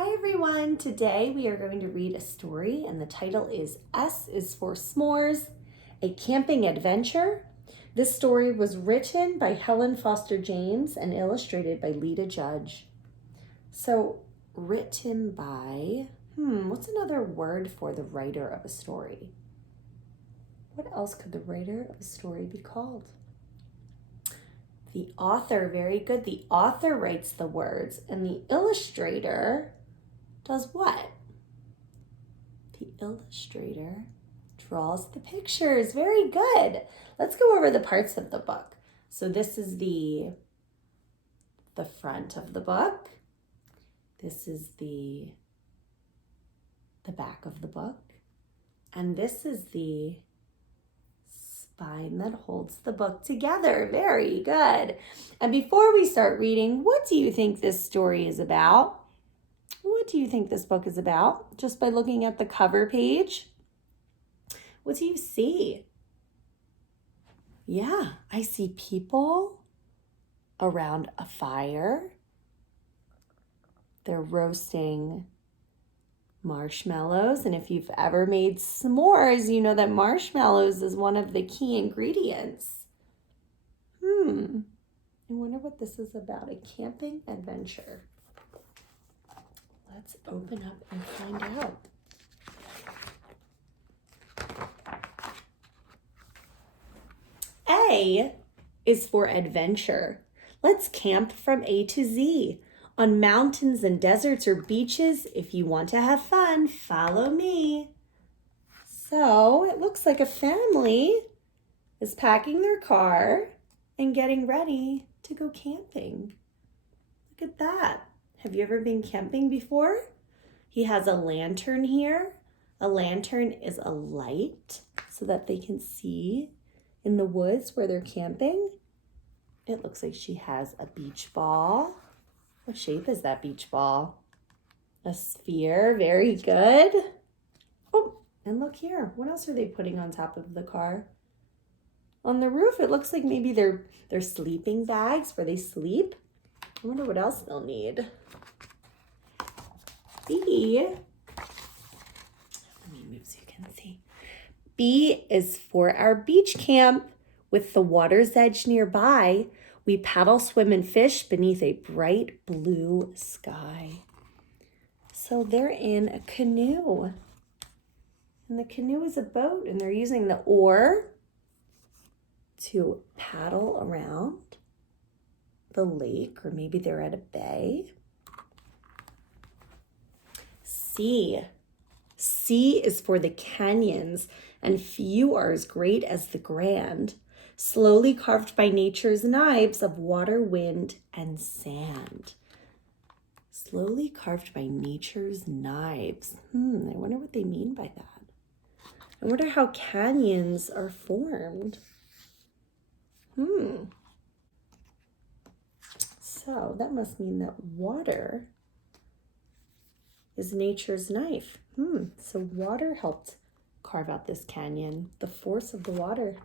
Hi everyone, today we are going to read a story and the title is S is for S'mores, a camping adventure. This story was written by Helen Foster James and illustrated by Lita Judge. So written by, what's another word for the writer of a story? What else could the writer of a story be called? The author, very good. The author writes the words and the illustrator does what? The illustrator draws the pictures. Very good. Let's go over the parts of the book. So this is the front of the book. This is the back of the book. And this is the spine that holds the book together. Very good. And before we start reading, what do you think this story is about? What do you think this book is about? Just by looking at the cover page. What do you see? Yeah, I see people around a fire. They're roasting marshmallows. And if you've ever made s'mores, you know that marshmallows is one of the key ingredients. I wonder what this is about, a camping adventure. Let's open up and find out. A is for adventure. Let's camp from A to Z. On mountains and deserts or beaches, if you want to have fun, follow me. So it looks like a family is packing their car and getting ready to go camping. Look at that. Have you ever been camping before? He has a lantern here. A lantern is a light so that they can see in the woods where they're camping. It looks like she has a beach ball. What shape is that beach ball? A sphere. Very good. Oh, and look here. What else are they putting on top of the car? On the roof, it looks like maybe they're sleeping bags where they sleep. I wonder what else they'll need. B, let me move so you can see. B is for our beach camp. With the water's edge nearby, we paddle, swim, and fish beneath a bright blue sky. So they're in a canoe. And the canoe is a boat, and they're using the oar to paddle around the lake, or maybe they're at a bay. C. C is for the canyons, and few are as great as the grand, slowly carved by nature's knives of water, wind, and sand. Slowly carved by nature's knives. I wonder what they mean by that. I wonder how canyons are formed. So that must mean that water is nature's knife. So water helped carve out this canyon, the force of the water.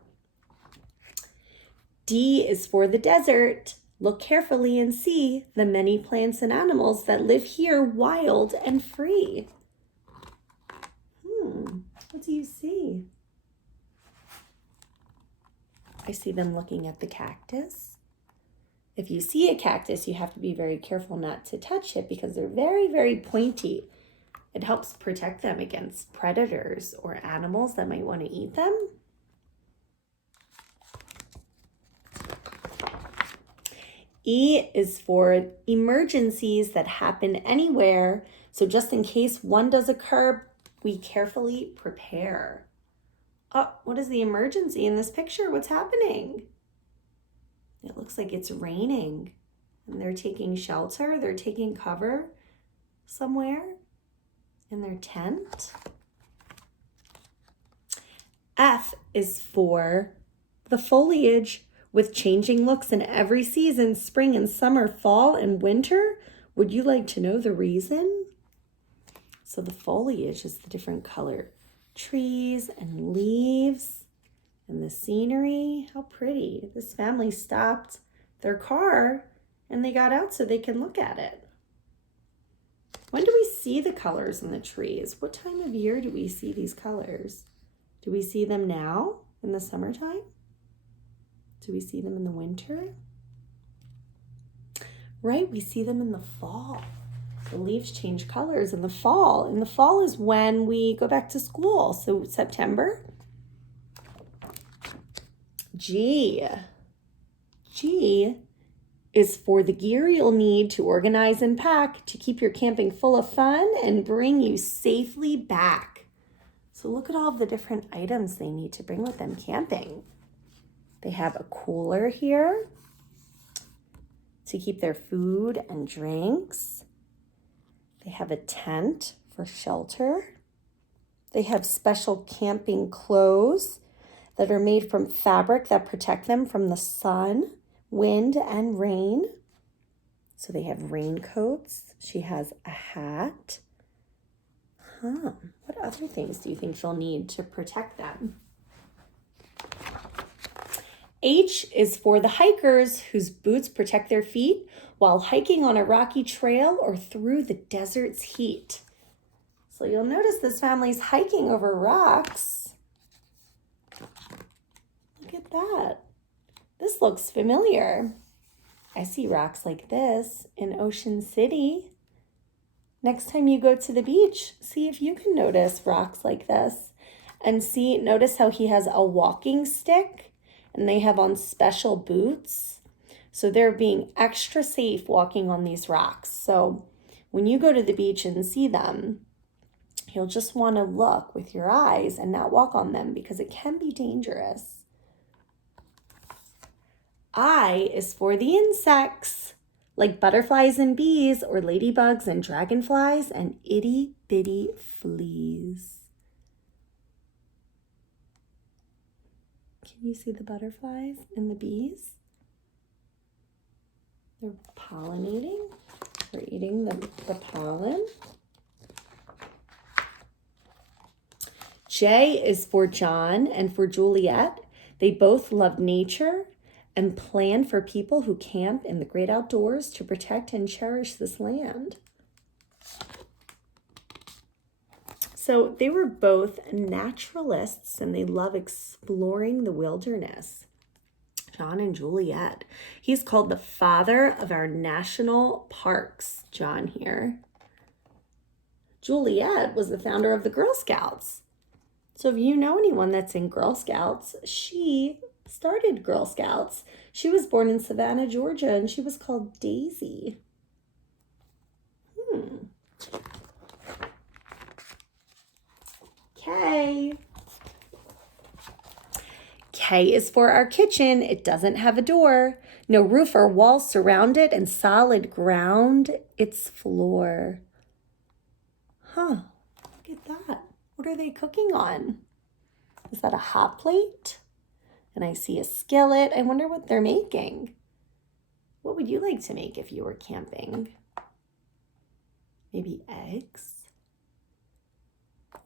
D is for the desert. Look carefully and see the many plants and animals that live here wild and free. What do you see? I see them looking at the cactus. If you see a cactus, you have to be very careful not to touch it because they're very, very pointy. It helps protect them against predators or animals that might want to eat them. E is for emergencies that happen anywhere. So just in case one does occur, we carefully prepare. Oh, what is the emergency in this picture? What's happening? It looks like it's raining and they're taking shelter. They're taking cover somewhere in their tent. F is for the foliage. With changing looks in every season, spring and summer, fall and winter. Would you like to know the reason? So the foliage is the different color trees and leaves and the scenery. How pretty. This family stopped their car and they got out so they can look at it. When do we see the colors in the trees? What time of year do we see these colors? Do we see them now in the summertime? Do we see them in the winter? Right, we see them in the fall. The leaves change colors in the fall. In the fall is when we go back to school. So September. G. G is for the gear you'll need to organize and pack to keep your camping full of fun and bring you safely back. So look at all of the different items they need to bring with them camping. They have a cooler here to keep their food and drinks. They have a tent for shelter. They have special camping clothes that are made from fabric that protect them from the sun, wind, and rain. So they have raincoats. She has a hat. What other things do you think she'll need to protect them? H is for the hikers whose boots protect their feet while hiking on a rocky trail or through the desert's heat. So you'll notice this family's hiking over rocks. Look at that. This looks familiar. I see rocks like this in Ocean City. Next time you go to the beach, see if you can notice rocks like this. And notice how he has a walking stick and they have on special boots. So they're being extra safe walking on these rocks. So when you go to the beach and see them, you'll just want to look with your eyes and not walk on them because it can be dangerous. I is for the insects, like butterflies and bees or ladybugs and dragonflies and itty bitty fleas. Can you see the butterflies and the bees? They're pollinating. They're eating the pollen. J is for John and for Juliet. They both love nature and plan for people who camp in the great outdoors to protect and cherish this land. So they were both naturalists and they love exploring the wilderness. John and Juliet. He's called the father of our national parks, John here. Juliet was the founder of the Girl Scouts. So if you know anyone that's in Girl Scouts, she started Girl Scouts. She was born in Savannah, Georgia, and she was called Daisy. K. K is for our kitchen. It doesn't have a door. No roof or walls surround it, and solid ground its floor. Look at that. What are they cooking on? Is that a hot plate? And I see a skillet. I wonder what they're making. What would you like to make if you were camping? Maybe eggs?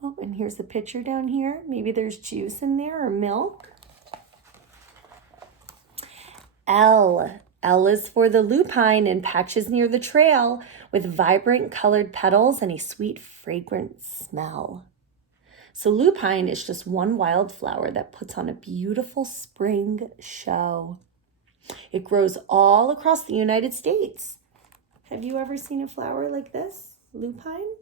Oh, and here's the pitcher down here. Maybe there's juice in there or milk. L. L is for the lupine in patches near the trail with vibrant colored petals and a sweet, fragrant smell. So lupine is just one wildflower that puts on a beautiful spring show. It grows all across the United States. Have you ever seen a flower like this, lupine?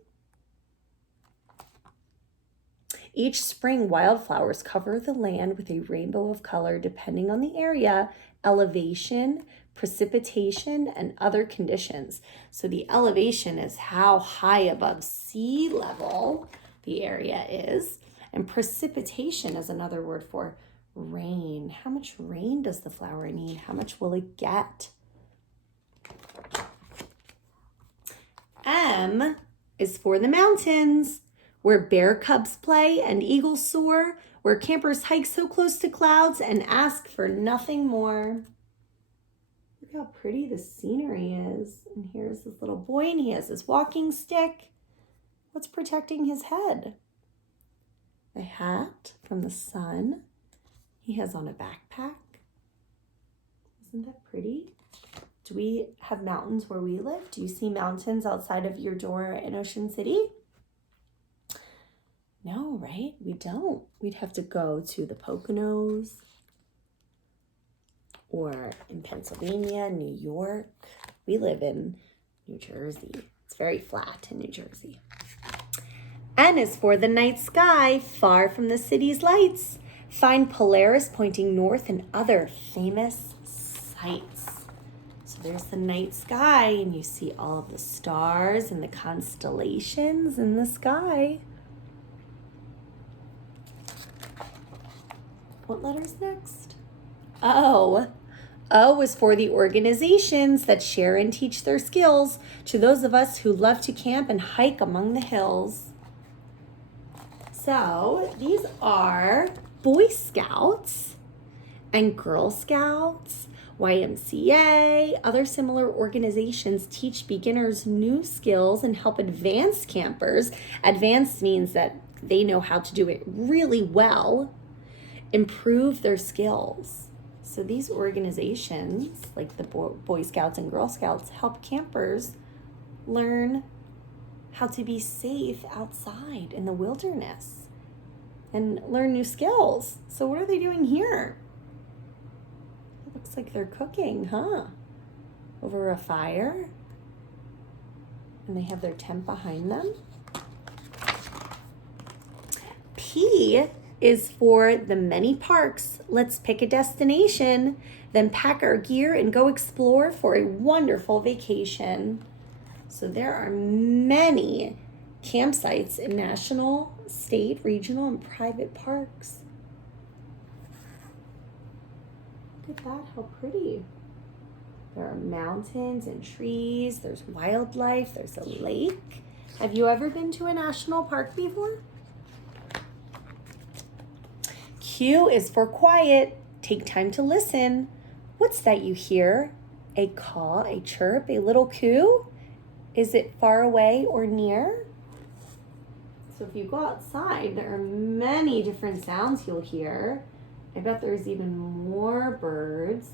Each spring, wildflowers cover the land with a rainbow of color depending on the area, elevation, precipitation, and other conditions. So the elevation is how high above sea level the area is. And precipitation is another word for rain. How much rain does the flower need? How much will it get? M is for the mountains, where bear cubs play and eagles soar, where campers hike so close to clouds and ask for nothing more. Look how pretty the scenery is. And here's this little boy and he has his walking stick. What's protecting his head? A hat from the sun. He has on a backpack. Isn't that pretty? Do we have mountains where we live? Do you see mountains outside of your door in Ocean City? No, right? We don't. We'd have to go to the Poconos or in Pennsylvania, New York. We live in New Jersey. It's very flat in New Jersey. N is for the night sky, far from the city's lights. Find Polaris pointing north and other famous sights. So there's the night sky, and you see all of the stars and the constellations in the sky. What letter's next? O. O is for the organizations that share and teach their skills to those of us who love to camp and hike among the hills. So these are Boy Scouts and Girl Scouts, YMCA, other similar organizations teach beginners new skills and help advanced campers. Advanced means that they know how to do it really well, improve their skills. So these organizations, like the Boy Scouts and Girl Scouts, help campers learn how to be safe outside in the wilderness and learn new skills. So what are they doing here? It looks like they're cooking, huh? Over a fire. And they have their tent behind them. P is for the many parks. Let's pick a destination, then pack our gear and go explore for a wonderful vacation. So there are many campsites in national, state, regional, and private parks. Look at that, how pretty. There are mountains and trees, there's wildlife, there's a lake. Have you ever been to a national park before? Q is for quiet. Take time to listen. What's that you hear? A caw, a chirp, a little coo? Is it far away or near? So if you go outside, there are many different sounds you'll hear. I bet there's even more birds.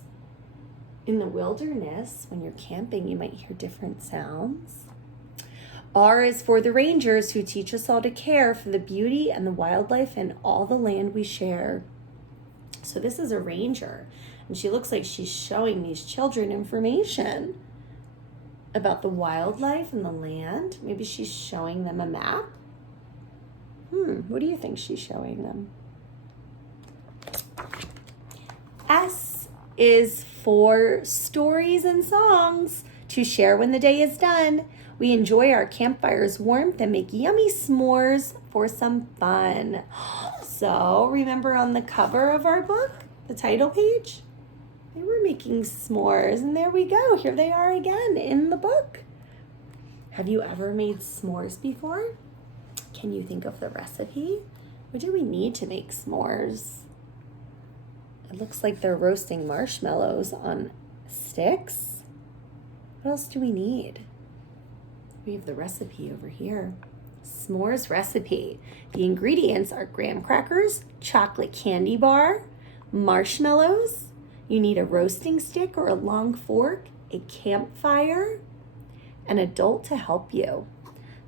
In the wilderness, when you're camping, you might hear different sounds. R is for the rangers who teach us all to care for the beauty and the wildlife and all the land we share. So this is a ranger, and she looks like she's showing these children information about the wildlife and the land. Maybe she's showing them a map. What do you think she's showing them? S is for stories and songs to share when the day is done. We enjoy our campfire's warmth and make yummy s'mores for some fun. So remember on the cover of our book, the title page, they were making s'mores, and there we go. Here they are again in the book. Have you ever made s'mores before? Can you think of the recipe? What do we need to make s'mores? It looks like they're roasting marshmallows on sticks. What else do we need? We have the recipe over here. S'mores recipe. The ingredients are graham crackers, chocolate candy bar, marshmallows. You need a roasting stick or a long fork, a campfire, an adult to help you.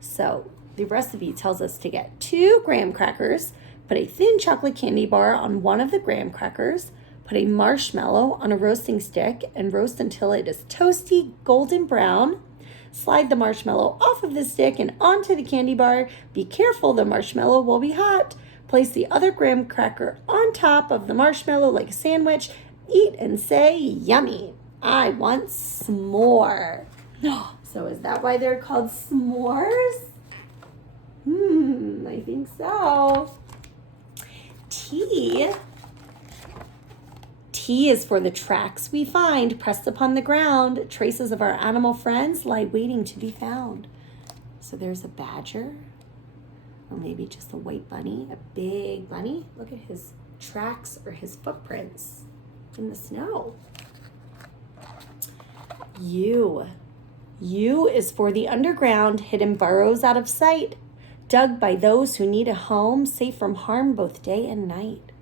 So the recipe tells us to get 2 graham crackers, put a thin chocolate candy bar on one of the graham crackers, put a marshmallow on a roasting stick, and roast until it is toasty golden brown. Slide the marshmallow off of the stick and onto the candy bar. Be careful, the marshmallow will be hot. Place the other graham cracker on top of the marshmallow like a sandwich. Eat and say, yummy. I want s'more. So is that why they're called s'mores? I think so. T is for the tracks we find pressed upon the ground. Traces of our animal friends lie waiting to be found. So there's a badger, or maybe just a white bunny, a big bunny. Look at his tracks or his footprints in the snow. U is for the underground, hidden burrows out of sight, dug by those who need a home, safe from harm both day and night.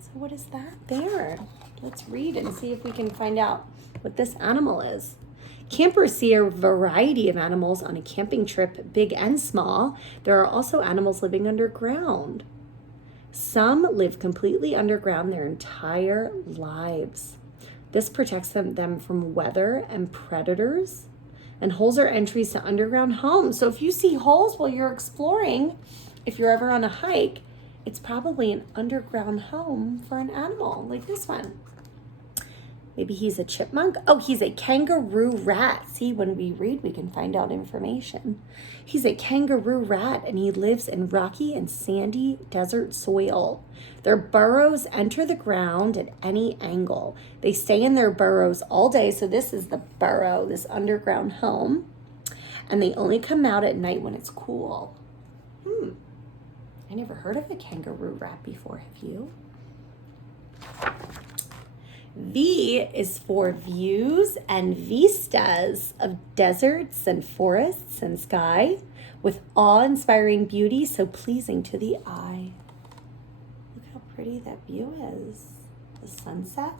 So what is that there? Let's read and see if we can find out what this animal is. Campers see a variety of animals on a camping trip, big and small. There are also animals living underground. Some live completely underground their entire lives. This protects them from weather and predators. And holes are entries to underground homes. So if you see holes while you're exploring, if you're ever on a hike, it's probably an underground home for an animal like this one. Maybe he's a chipmunk. Oh, he's a kangaroo rat. See, when we read, we can find out information. He's a kangaroo rat, and he lives in rocky and sandy desert soil. Their burrows enter the ground at any angle. They stay in their burrows all day. So this is the burrow, this underground home. And they only come out at night when it's cool. I never heard of a kangaroo rat before. Have you? V is for views and vistas of deserts and forests and sky with awe-inspiring beauty so pleasing to the eye. Look how pretty that view is. The sunset.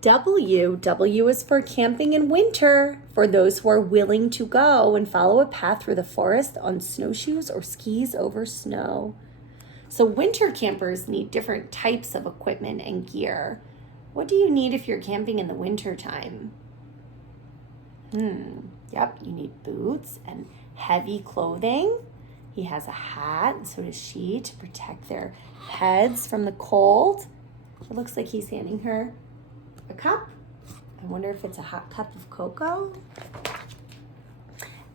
W is for camping in winter, for those who are willing to go and follow a path through the forest on snowshoes or skis over snow. So winter campers need different types of equipment and gear. What do you need if you're camping in the winter time? Yep, you need boots and heavy clothing. He has a hat, and so does she, to protect their heads from the cold. It looks like he's handing her a cup. I wonder if it's a hot cup of cocoa.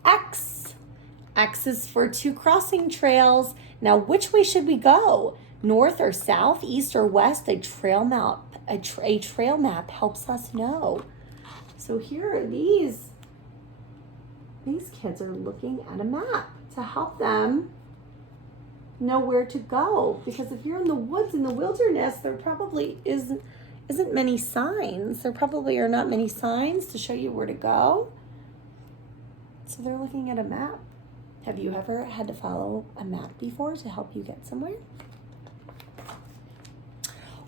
X is for 2 crossing trails. Now, which way should we go? North or south, east or west? A trail map helps us know. So here are these kids are looking at a map to help them know where to go. Because if you're in the woods, in the wilderness, there probably isn't many signs. There probably are not many signs to show you where to go. So they're looking at a map. Have you ever had to follow a map before to help you get somewhere?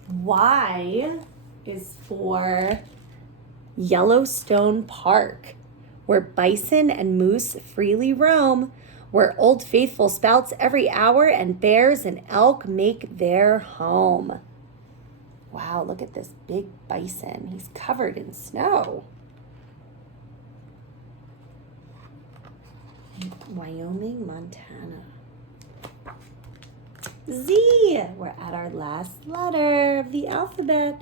Y is for Yellowstone Park, where bison and moose freely roam, where Old Faithful spouts every hour and bears and elk make their home. Wow, look at this big bison. He's covered in snow. Wyoming, Montana. Z, we're at our last letter of the alphabet.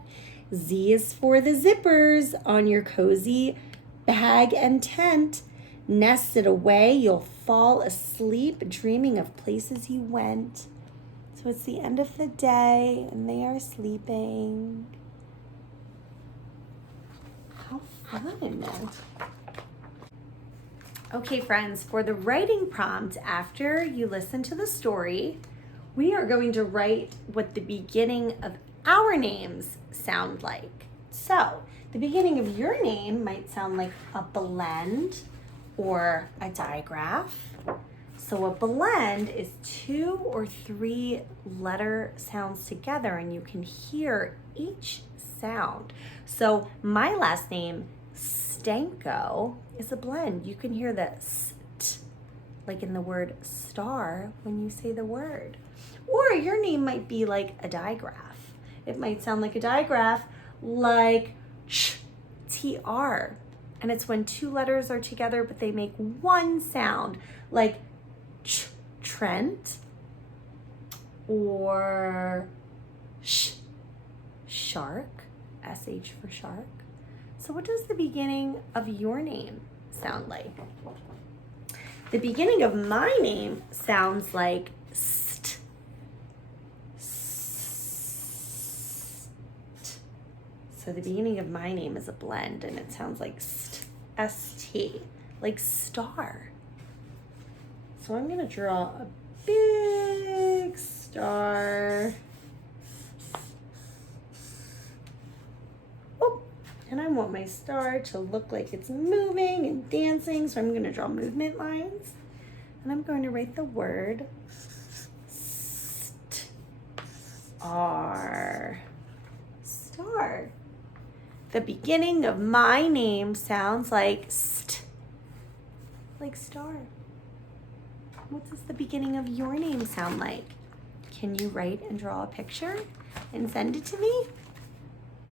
Z is for the zippers on your cozy bag and tent. Nested away, you'll fall asleep dreaming of places you went. So it's the end of the day and they are sleeping. How fun. Okay, friends, for the writing prompt, after you listen to the story, we are going to write what the beginning of our names sound like. So, the beginning of your name might sound like a blend or a digraph. So a blend is 2 or 3 letter sounds together and you can hear each sound. So my last name, Stanko, is a blend. You can hear the st, like in the word star when you say the word. Or your name might be like a digraph. It might sound like a digraph like TR. And it's when 2 letters are together, but they make one sound, like Trent, or shark, SH for shark. So what does the beginning of your name sound like? The beginning of my name sounds like st. So the beginning of my name is a blend and it sounds like ST, like star. So I'm gonna draw a big star. Oh, and I want my star to look like it's moving and dancing. So I'm gonna draw movement lines and I'm going to write the word star. Star. The beginning of my name sounds like st, like star. What does the beginning of your name sound like? Can you write and draw a picture and send it to me?